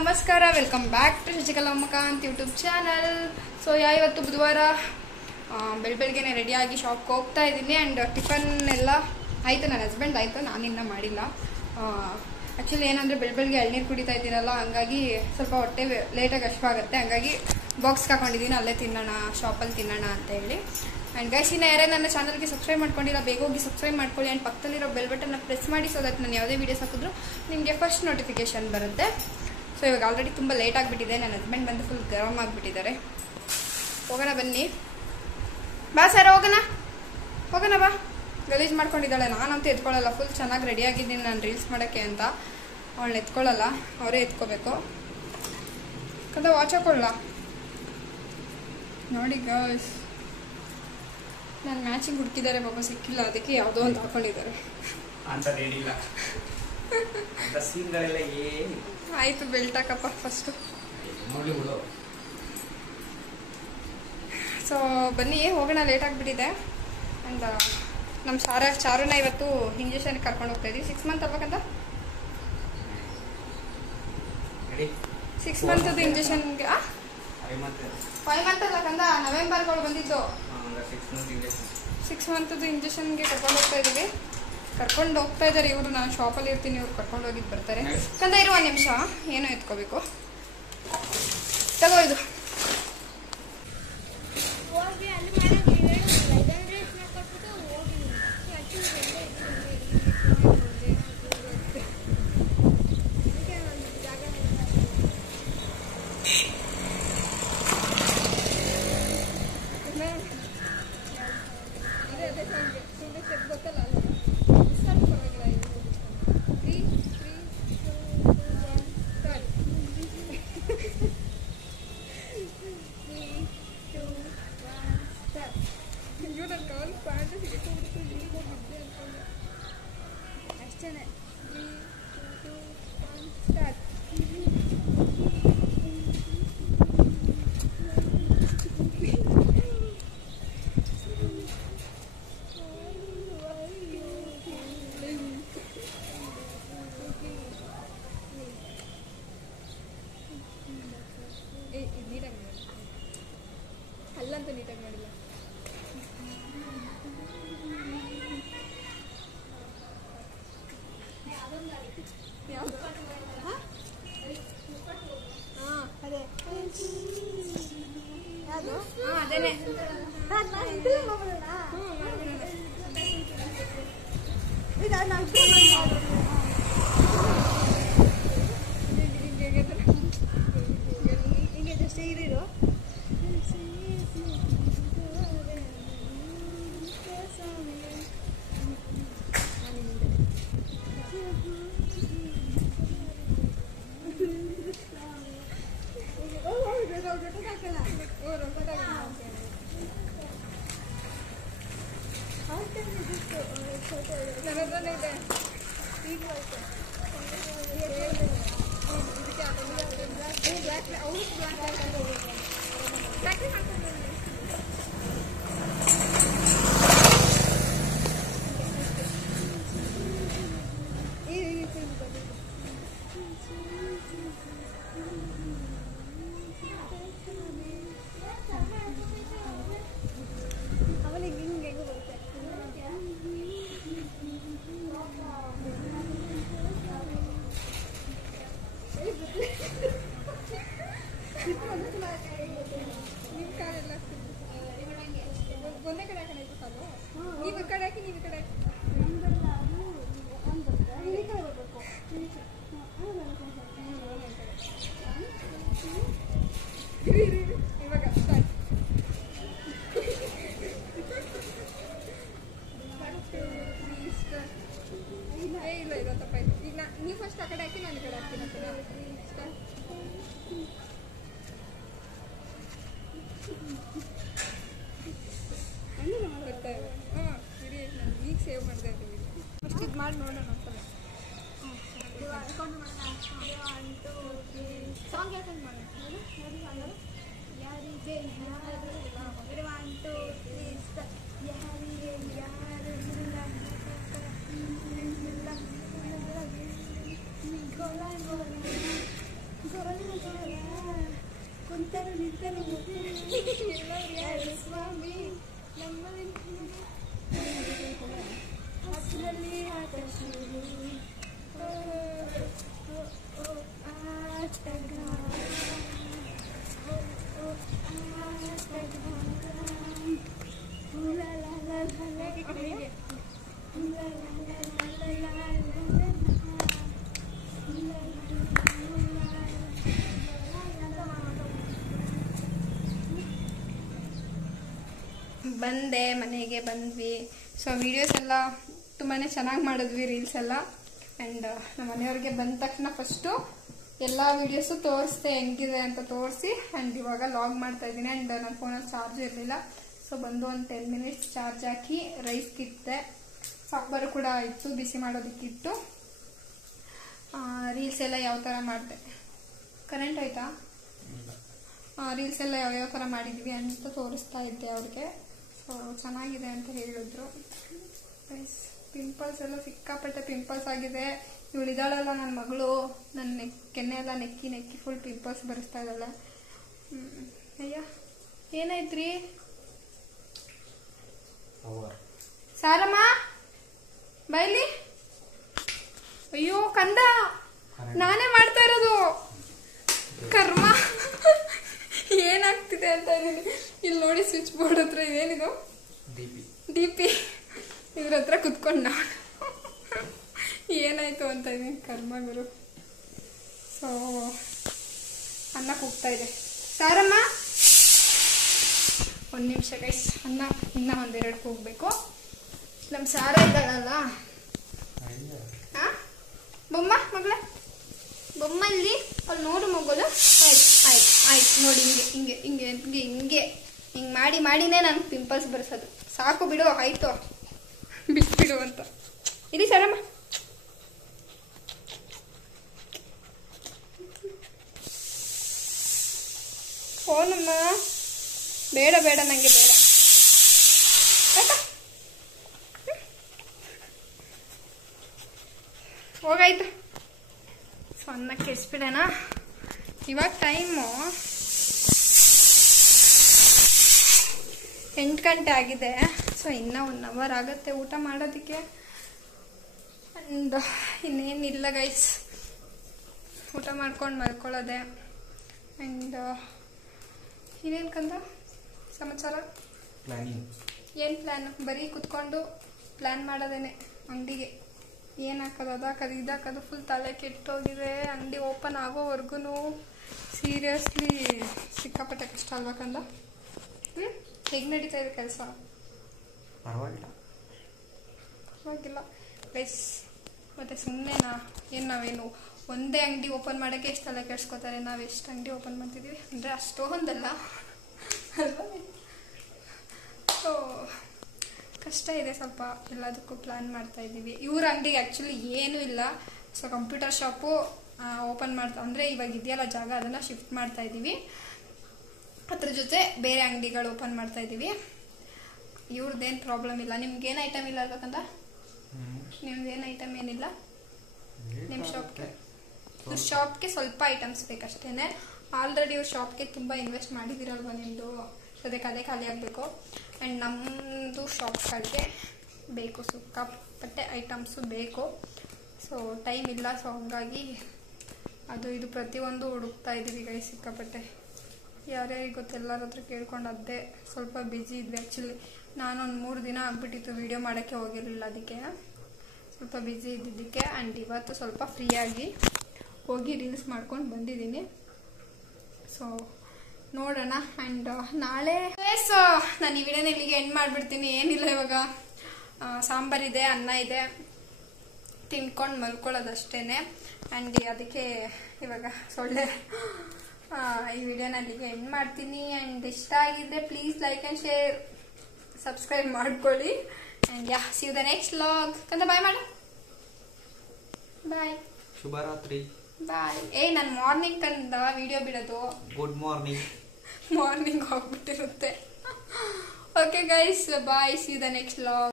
ನಮಸ್ಕಾರ, welcome back to Shashikala Umakant YouTube channel. So ಇವತ್ತು ಬುಧವಾರ ಬೆಳಗ್ಗೆನೆ ರೆಡಿಯಾಗಿ ಶಾಪ್ಗೆ ಹೋಗ್ತಾ ಇದ್ದೀನಿ. ಆ್ಯಂಡ್ ಟಿಫನ್ ಎಲ್ಲ ಆಯಿತು, ನನ್ನ ಹಸ್ಬೆಂಡ್ ಆಯಿತು, ನಾನಿನ್ನ ಮಾಡಿಲ್ಲ. ಆ್ಯಕ್ಚುಲಿ ಏನಂದರೆ ಬೆಳಗ್ಗೆ ಎಳ್ನೀರು ಕುಡಿತಾ ಇದ್ದೀನಲ್ಲ, ಹಂಗಾಗಿ ಸ್ವಲ್ಪ ಹೊಟ್ಟೆ ಲೇಟಾಗಿ ಹಶ್ವಾಗುತ್ತೆ. ಹಂಗಾಗಿ ಬಾಕ್ಸ್ಗೆ ಹಾಕೊಂಡಿದ್ದೀನಿ, ಅಲ್ಲೇ ತಿನ್ನೋಣ, ಶಾಪಲ್ಲಿ ತಿನ್ನೋಣ ಅಂತ ಹೇಳಿ. ಆ್ಯಂಡ್ ಗೈಸ್, ಇನ್ನು ಯಾರೇ ನನ್ನ ಚಾನಲ್ಗೆ ಸಬ್ಸ್ಕ್ರೈಬ್ ಮಾಡ್ಕೊಂಡಿಲ್ಲ, ಬೇಗ ಹೋಗಿ ಸಬ್ಸ್ಕ್ರೈಬ್ ಮಾಡ್ಕೊಳ್ಳಿ. ಆ್ಯಂಡ್ ಪಕ್ಕದಲ್ಲಿರೋ ಬೆಲ್ ಬಟನ್ನ ಪ್ರೆಸ್ ಮಾಡಿ, ಸೊ ದಟ್ ನಾನು ಯಾವುದೇ ವೀಡಿಯೋಸ್ ಹಾಕಿದ್ರು ನಿಮಗೆ ಫಸ್ಟ್ ನೋಟಿಫಿಕೇಶನ್ ಬರುತ್ತೆ. ಸೊ ಇವಾಗ ಆಲ್ರೆಡಿ ತುಂಬ ಲೇಟ್ ಆಗಿಬಿಟ್ಟಿದೆ, ನನ್ನ ಹಸ್ಬೆಂಡ್ ಬಂದು ಫುಲ್ ಗರಮ್ ಆಗಿಬಿಟ್ಟಿದ್ದಾರೆ. ಹೋಗೋಣ ಬನ್ನಿ, ಬಾ ಸರ್, ಹೋಗೋಣ ಬಾ. ಗಲೀಜು ಮಾಡ್ಕೊಂಡಿದ್ದಾಳೆ, ನಾನಂತೂ ಎತ್ಕೊಳ್ಳಲ್ಲ. ಫುಲ್ ಚೆನ್ನಾಗಿ ರೆಡಿಯಾಗಿದ್ದೀನಿ ನಾನು ರೀಲ್ಸ್ ಮಾಡೋಕ್ಕೆ ಅಂತ. ಅವಳನ್ನ ಎತ್ಕೊಳ್ಳಲ್ಲ, ಅವರೇ ಎತ್ಕೋಬೇಕು. ಕದ ವಾಚ್ ಹಾಕೊಳ್ಳ ನೋಡಿ ಗರ್ಲ್ಸ್, ನಾನು ಮ್ಯಾಚಿಂಗ್ ಹುಡುಕಿದ್ದಾರೆ, ಪಾಪ ಸಿಕ್ಕಿಲ್ಲ, ಅದಕ್ಕೆ ಯಾವುದೋ ಒಂದು ಹಾಕೊಂಡಿದ್ದಾರೆ ಅಂತ ರೇಡಿಲ್ಲ ಅಂತ ಸೀನ್ಗಳೆಲ್ಲ ಏನಿಲ್ಲ. ಆಯಿತು, ಬೆಲ್ಟ್ ಹಾಕಪ್ಪ ಫಸ್ಟು. ಸೊ ಬನ್ನಿ ಹೋಗೋಣ, ಲೇಟ್ ಆಗಿಬಿಟ್ಟಿದೆ. ಆ್ಯಂಡ್ ನಮ್ಮ ಚಾರುನ ಇವತ್ತು ಇಂಜೆಕ್ಷನ್ಗೆ ಕರ್ಕೊಂಡು ಹೋಗ್ತಾ ಇದ್ದೀವಿ. 6 ಮಂತ್ ಆಗ್ಬೇಕಂತ, 6 ಮಂತದ್ದು ಇಂಜೆಕ್ಷನ್ಗೆ. 5 ಮಂತ್ ಅಲ್ಲ ಕಂದ, ನವೆಂಬರ್ಗಳು ಬಂದಿದ್ದು. 6 ಮಂತದ್ದು ಇಂಜೆಕ್ಷನ್ಗೆ ಕರ್ಕೊಂಡು ಹೋಗ್ತಾ ಇದ್ದೀವಿ. ಕರ್ಕೊಂಡು ಹೋಗ್ತಾ ಇದ್ದಾರೆ ಇವರು, ನಾನು ಶಾಪಲ್ಲಿ ಇರ್ತೀನಿ, ಇವ್ರು ಕರ್ಕೊಂಡು ಹೋಗಿದ್ದು ಬರ್ತಾರೆ. ಕಂದ ಇರುವ ನಿಮಿಷ, ಏನೋ ಎತ್ಕೋಬೇಕು, ತಗೋ ಇದು. ಅಲ್ಲಂತೂ ನೀಟಾಗಿ ಮಾಡಿಲ್ಲ. ಅದೇನೆ ಹಿಂಗೆ ಜಸ್ಟ್ ಇರೋ. ಒಂದೇ ಕಡೆ ಹಾಕಿ ಕಾಲು, ನೀವು ಈ ಕಡೆ ಹಾಕಿ, ನೀವು ಈ ಕಡೆ ಹಾಕಿ. ಇವಾಗ ಸ್ಟಾರ್ಟ್. ಇಲ್ಲ ಇದು ತಪ್ಪಾಯ್ತು. ಈಗ ನೀವು ಫಸ್ಟ್ ಆ ಕಡೆ ಹಾಕಿ, ನಾನು ಈ ಕಡೆ ಹಾಕ್ತೀನಿ. ಹಾಂ ಇರಿ, ನಾನು ಈಗ ಸೇವ್ ಮಾಡಿದೆ ಇದ್ದೀನಿ. ಫಸ್ಟ್ ಇದು ಮಾಡಿ ನೋಡೋಣ ಅಂತಾನೆ. ಸಾಂಗ್ ಯಾಕಂದು ಮಾಡೋಣ, ಯಾರಿಗೆ ಯಾರು ಸ್ವಾಮಿ ಬಂದೆ, ಮನೆಗೆ ಬಂದ್ವಿ. ಸೊ ವಿಡಿಯೋಸ್ ಎಲ್ಲ ತುಂಬಾ ಚೆನ್ನಾಗಿ ಮಾಡಿದ್ವಿ, ರೀಲ್ಸ್ ಎಲ್ಲ. ಆ್ಯಂಡ್ ನಮ್ಮ ಮನೆಯವ್ರಿಗೆ ಬಂದ ತಕ್ಷಣ ಫಸ್ಟು ಎಲ್ಲ ವೀಡಿಯೋಸು ತೋರಿಸ್ದೆ ಹೆಂಗಿದೆ ಅಂತ ತೋರಿಸಿ. ಆ್ಯಂಡ್ ಇವಾಗ ಲಾಗ್ ಮಾಡ್ತಾ ಇದ್ದೀನಿ. ಆ್ಯಂಡ್ ನನ್ನ ಫೋನಲ್ಲಿ ಚಾರ್ಜ್ ಇರಲಿಲ್ಲ. ಸೊ ಬಂದು ಒಂದು 10 ಮಿನಿಟ್ಸ್ ಚಾರ್ಜ್ ಹಾಕಿ ರೈಸ್ಗಿಟ್ಟೆ. ಸಾಂಬಾರು ಕೂಡ ಇತ್ತು, ಬಿಸಿ ಮಾಡೋದಕ್ಕಿಟ್ಟು. ರೀಲ್ಸ್ ಎಲ್ಲ ಯಾವ ಥರ ಮಾಡಿದೆ, ಕರೆಂಟ್ ಆಯ್ತಾ? ರೀಲ್ಸ್ ಎಲ್ಲ ಯಾವ್ಯಾವ ಥರ ಮಾಡಿದ್ವಿ ಅಂತ ತೋರಿಸ್ತಾ ಇದ್ದೆ ಅವ್ರಿಗೆ. ಸೊ ಚೆನ್ನಾಗಿದೆ ಅಂತ ಹೇಳಿದ್ರು. ಪಿಂಪಲ್ಸ್ ಎಲ್ಲ ಸಿಕ್ಕಾಪಟ್ಟೆ ಪಿಂಪಲ್ಸ್ ಆಗಿದೆ. ಇವಳಿದಾಳಲ್ಲ ನನ್ನ ಮಗಳು, ನನ್ನ ಕೆನ್ನೆ ಎಲ್ಲ ನೆಕ್ಕಿ ಫುಲ್ ಪಿಂಪಲ್ಸ್ ಬರೆಸ್ತಾ ಇದ್ದಾಳೆ. ಅಯ್ಯ ಏನಾಯ್ತ್ರಿ ಸಾರಮ್ಮ ಬೈಲಿ? ಅಯ್ಯೋ ಕಂದ, ನಾನೇ ಮಾಡ್ತಾ ಇರೋದು. ಕರ್ಮ ಏನಾಗ್ತಿದೆ ಅಂತ ಇದೀನಿ. ಇಲ್ಲಿ ನೋಡಿ ಸ್ವಿಚ್ ಬೋರ್ಡ್ ಹತ್ರ ಇದೇನಿದು ಡಿ.ಪಿ. ಇದ್ರ ಹತ್ರ ಕುತ್ಕೊಂಡು ನಾನು ಏನಾಯ್ತು ಅಂತ ಇದೀನಿ. ಕರ್ಮ ಗುರು. ಸೊ ಅನ್ನ ಕೂಗ್ತಾ ಇದೆ. ಸಾರಮ್ಮ ಒಂದು ನಿಮಿಷ ಗೈಸ್, ಅನ್ನ ಇನ್ನ ಒಂದೆರಡು ಕೂಗಬೇಕು. ನಮ್ಮ ಸಾರ ಇದ್ದಾಳಲ್ಲ, ಬೊಮ್ಮ ಮಗಳ ಬೊಮ್ಮಲ್ಲಿ ಅಲ್ಲಿ ನೋಡು ಮಗಳು. ಆಯ್ತು ನೋಡಿ, ಹಿಂಗೆ ಮಾಡಿನೇ ನಾನು ಪಿಂಪಲ್ಸ್ ಬರ್ಸೋದು. ಸಾಕು ಬಿಡು, ಆಯ್ತು ಬಿಟ್ಬಿಡು ಅಂತ. ಇರಿ ಸರಮ್ಮ. ಫೋನಮ್ಮ ಬೇಡ ನನಗೆ ಬೇಡ. ಹೋಗಾಯ್ತು. ಸೊ ಅನ್ನ ಕೆಡಿಸ್ಬಿಡೋಣ. ಇವಾಗ ಟೈಮು 8 ಗಂಟೆ ಆಗಿದೆ. ಸೊ ಇನ್ನೂ 1 ಅವರ್ ಆಗುತ್ತೆ ಊಟ ಮಾಡೋದಕ್ಕೆ. ಆ್ಯಂಡ್ ಇನ್ನೇನಿಲ್ಲ ಗೈಸ್, ಊಟ ಮಾಡ್ಕೊಂಡು ಮಲ್ಕೊಳ್ಳೋದೆ. ಆ್ಯಂಡ್ ಇನ್ನೇನು ಕಂದ ಸಮಾಚಾರ? ಏನು ಪ್ಲ್ಯಾನ್? ಬರೀ ಕುತ್ಕೊಂಡು ಪ್ಲ್ಯಾನ್ ಮಾಡೋದೇನೆ. ಅಂಗಡಿಗೆ ಏನು ಹಾಕೋದು, ಅದಾಕೋದು ಇದಾಕೋದು, ಫುಲ್ ತಲೆ ಕೆಟ್ಟೋಗಿದೆ. ಅಂಗಡಿ ಓಪನ್ ಆಗೋವರೆಗೂ ಸೀರಿಯಸ್ಲಿ ಸಿಕ್ಕಾಪಟ್ಟೆ ಕಷ್ಟ ಅಲ್ವಾ ಕಂದ? ಹೇಗೆ ನಡೀತಾ ಇದೆ ಕೆಲಸ? ಪರವಾಗಿಲ್ಲ ಗೈಸ್. ಮತ್ತು ಸುಮ್ಮನೆನಾ ನಾವೇನು ಒಂದೇ ಅಂಗಡಿ ಓಪನ್ ಮಾಡೋಕ್ಕೆ ಎಷ್ಟು ತಲೆ ಕೆಡ್ಸ್ಕೊತಾರೆ. ನಾವು ಎಷ್ಟು ಅಂಗಡಿ ಓಪನ್ ಮಾಡ್ತಿದ್ದೀವಿ ಅಂದರೆ ಅಷ್ಟೊಂದಲ್ಲ ಅಲ್ವಾ? ಸೊ ಕಷ್ಟ ಇದೆ ಸ್ವಲ್ಪ. ಎಲ್ಲದಕ್ಕೂ ಪ್ಲ್ಯಾನ್ ಮಾಡ್ತಾ ಇದ್ದೀವಿ. ಇವ್ರ ಅಂಗಡಿಗೆ ಆ್ಯಕ್ಚುಲಿ ಏನೂ ಇಲ್ಲ. ಸೊ ಕಂಪ್ಯೂಟರ್ ಶಾಪು ಓಪನ್ ಮಾಡ್ತಾ ಅಂದರೆ ಇವಾಗ ಇದೆಯಲ್ಲ ಜಾಗ, ಅದನ್ನು ಶಿಫ್ಟ್ ಮಾಡ್ತಾ ಇದ್ದೀವಿ. ಅದ್ರ ಜೊತೆ ಬೇರೆ ಅಂಗಡಿಗಳು ಓಪನ್ ಮಾಡ್ತಾ ಇದ್ದೀವಿ. ಇವ್ರದ್ದೇನು ಪ್ರಾಬ್ಲಮ್ ಇಲ್ಲ. ನಿಮ್ಗೇನು ಐಟಮ್ ಇಲ್ಲ ಅಲ್ಬೇಕಂತ? ನಿಮ್ದೇನು ಐಟಮ್ ಏನಿಲ್ಲ ನಿಮ್ಮ ಶಾಪ್ಗೆ? ಇವ್ರ ಶಾಪ್ಗೆ ಸ್ವಲ್ಪ ಐಟಮ್ಸ್ ಬೇಕಷ್ಟೇ. ಆಲ್ರೆಡಿ ಇವ್ರ ಶಾಪ್ಗೆ ತುಂಬ ಇನ್ವೆಸ್ಟ್ ಮಾಡಿದ್ದೀರಲ್ವ ನಿಮ್ಮದು, ಅದಕ್ಕೆ ಅದೇ ಖಾಲಿ ಆಗಬೇಕು. ಆ್ಯಂಡ್ ನಮ್ಮದು ಶಾಪ್ಗಳಿಗೆ ಬೇಕು, ಸಿಕ್ಕಾಪಟ್ಟೆ ಐಟಮ್ಸು ಬೇಕು. ಸೊ ಟೈಮ್ ಇಲ್ಲ. ಸೊ ಹಂಗಾಗಿ ಅದು ಇದು ಪ್ರತಿಯೊಂದು ಹುಡುಕ್ತಾ ಇದ್ದೀವಿ ಗೈ. ಸಿಕ್ಕಾಪಟ್ಟೆ ಯಾರ್ಯಾರಿಗೆ ಗೊತ್ತು ಎಲ್ಲರ ಹತ್ರ ಕೇಳ್ಕೊಂಡು ಅದೇ ಸ್ವಲ್ಪ ಬ್ಯುಸಿ ಇದ್ವಿ. ಆ್ಯಕ್ಚುಲಿ ನಾನೊಂದು 3 ದಿನ ಆಗಿಬಿಟ್ಟಿತ್ತು ವೀಡಿಯೋ ಮಾಡೋಕ್ಕೆ ಹೋಗಿರಲಿಲ್ಲ, ಅದಕ್ಕೆ ಸ್ವಲ್ಪ ಬ್ಯುಸಿ ಇದ್ದಿದ್ದಕ್ಕೆ. ಆ್ಯಂಡ್ ಇವತ್ತು ಸ್ವಲ್ಪ ಫ್ರೀಯಾಗಿ ಹೋಗಿ ರೀಲ್ಸ್ ಮಾಡ್ಕೊಂಡು ಬಂದಿದ್ದೀನಿ. ಸೊ ನೋಡೋಣ. ಆ್ಯಂಡ್ ನಾಳೆ ನಾನು ಈ ವಿಡಿಯೋನ ಇಲ್ಲಿಗೆ ಎಂಡ್ ಮಾಡಿಬಿಡ್ತೀನಿ. ಏನಿಲ್ಲ, ಇವಾಗ ಸಾಂಬಾರಿದೆ, ಅನ್ನ ಇದೆ, ತಿನ್ಕೊಂಡು ಮಲ್ಕೊಳ್ಳೋದಷ್ಟೇ. ಆ್ಯಂಡ್ ಅದಕ್ಕೆ ಇವಾಗ ಸೊಳ್ಳೆ ಈ ವಿಡಿಯೋನ ಅಲ್ಲಿಗೆ ಎಂಡ್ ಮಾಡ್ತೀನಿ. ಆ್ಯಂಡ್ ಇಷ್ಟ ಆಗಿದ್ದರೆ please like and share, subscribe ಮಾಡ್ಕೊಳ್ಳಿ. And see you the next vlog. ಕಂದ ಬಾಯ್ ಮಾಡು. ಬಾಯ್, ಶುಭರಾತ್ರಿ. ಬಾಯ್. ನಾನು ಮಾರ್ನಿಂಗ್ ಕಂದ ವಿಡಿಯೋ ಬಿಡೋದು. Good morning. ಮಾರ್ನಿಂಗ್ ಹೋಗ್ಬಿಟ್ಟಿರುತ್ತೆ. Okay guys, bye, see you the next vlog.